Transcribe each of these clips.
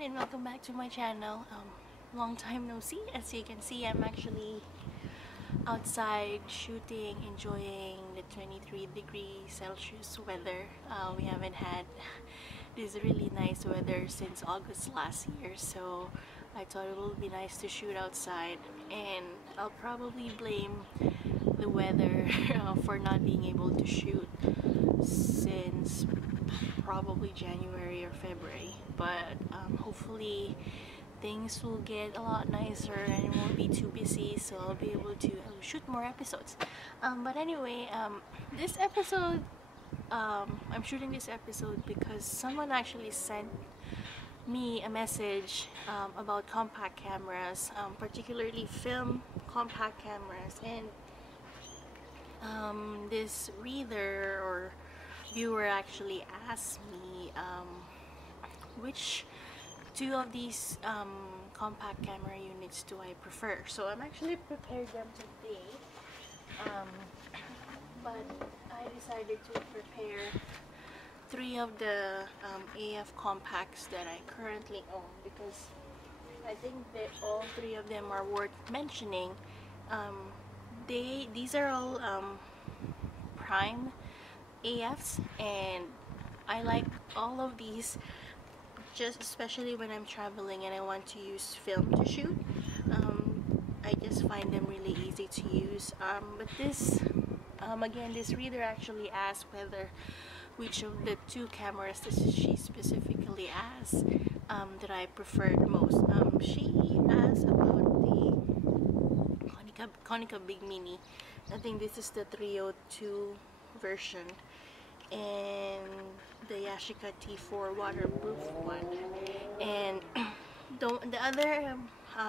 everyone, and welcome back to my channel. Long time no see. As you can see, I'm actually outside shooting, enjoying the 23°C weather. We haven't had this really nice weather since August last year, so I thought it would be nice to shoot outside, and I'll probably blame the weather for not being able to shoot since probably January or February, but hopefully things will get a lot nicer and it won't be too busy, so I'll be able to shoot more episodes. But anyway, this episode, I'm shooting this episode because someone actually sent me a message about compact cameras, particularly film compact cameras, and this reader or viewer actually asked me which two of these compact camera units do I prefer. So I'm actually prepared them today, but I decided to prepare three of the AF compacts that I currently own because I think that all three of them are worth mentioning. These are all prime AFs, and I like all of these, just especially when I'm traveling and I want to use film to shoot. I just find them really easy to use. But this again, this reader actually asked which of the two cameras that she specifically asked that I preferred most. She asked about the Konica Big Mini. I think this is the 302 version, and the Yashica T4 waterproof one. And the other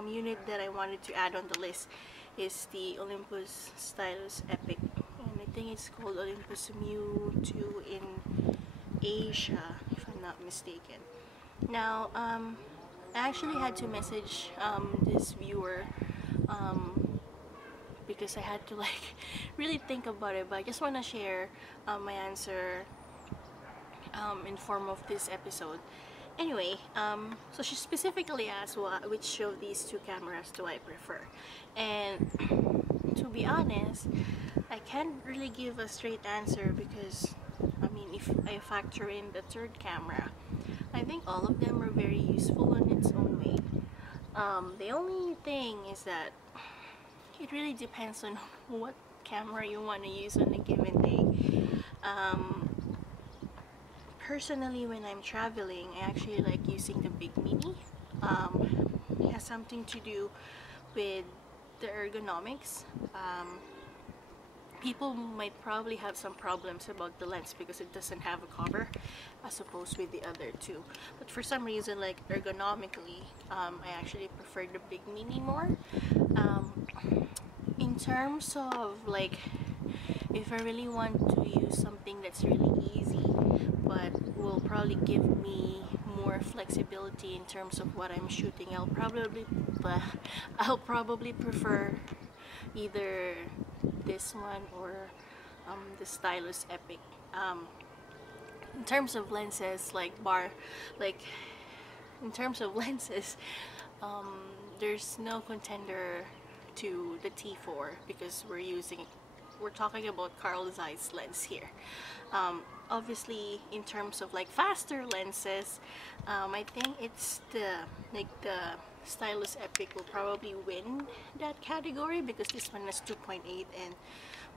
unit that I wanted to add on the list is the Olympus Stylus Epic, and I think it's called Olympus Mu 2 in Asia, if I'm not mistaken. Now, I actually had to message this viewer because I had to really think about it, but I just want to share my answer in form of this episode. Anyway, so she specifically asked which of these two cameras do I prefer, and to be honest, I can't really give a straight answer because I mean, if I factor in the third camera, I think all of them are very useful in its own way. The only thing is that it really depends on what camera you want to use on a given day. Personally, when I'm traveling, I actually like using the Big Mini. It has something to do with the ergonomics. People might probably have some problems about the lens because it doesn't have a cover as opposed with the other two, but for some reason, like ergonomically, I actually prefer the Big Mini more. In terms of if I really want to use something that's really easy but will probably give me more flexibility in terms of what I'm shooting, I'll probably prefer either this one or the Stylus Epic. In terms of lenses, there's no contender to the T4 because we're talking about Carl Zeiss lens here. Obviously, in terms of faster lenses, I think it's the Stylus Epic will probably win that category because this one has 2.8 and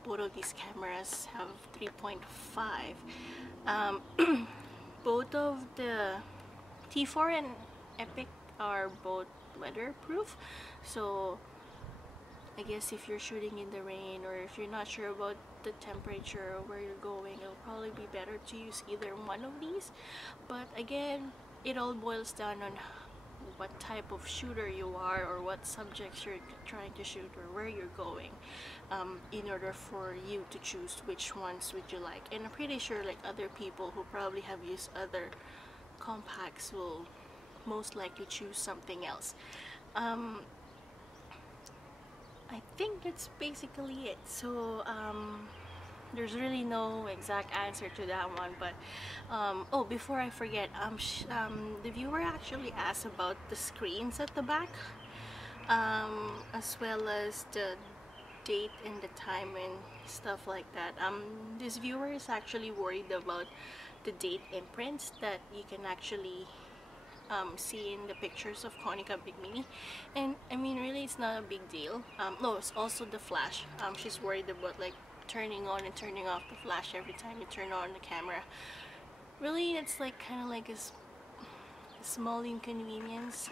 both of these cameras have 3.5. Both of the T4 and Epic are both weatherproof, so I guess if you're shooting in the rain or if you're not sure about the temperature or where you're going, it'll probably be better to use either one of these. But again, it all boils down on what type of shooter you are or what subjects you're trying to shoot or where you're going, in order for you to choose which ones would you like. And I'm pretty sure other people who probably have used other compacts will most likely choose something else. I think that's basically it. So there's really no exact answer to that one. But oh, before I forget, the viewer actually asked about the screens at the back, as well as the date and the time and stuff like that. This viewer is actually worried about the date imprints that you can actually see in the pictures of Konica Big Mini. And I mean, really, it's not a big deal. No, it's also the flash. She's worried about like turning on and turning off the flash every time you turn on the camera. Really, it's like kind of like a small inconvenience.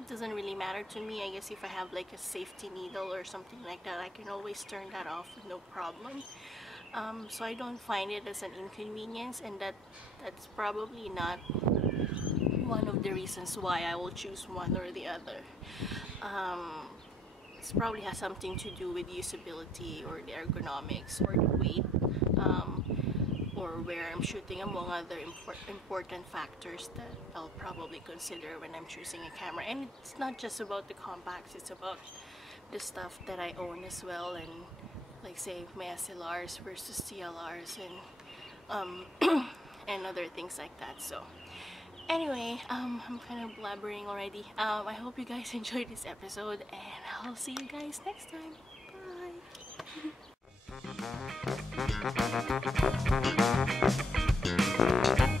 It doesn't really matter to me. I guess if I have like a safety needle or something like that, I can always turn that off with no problem. So I don't find it as an inconvenience, and that's probably not one of the reasons why I will choose one or the other. It probably has something to do with usability or the ergonomics or the weight, or where I'm shooting, among other important factors that I'll probably consider when I'm choosing a camera. And it's not just about the compacts, it's about the stuff that I own as well, and like say my SLRs versus TLRs and and other things like that. So anyway, I'm kind of blabbering already. I hope you guys enjoyed this episode, and I'll see you guys next time. Bye!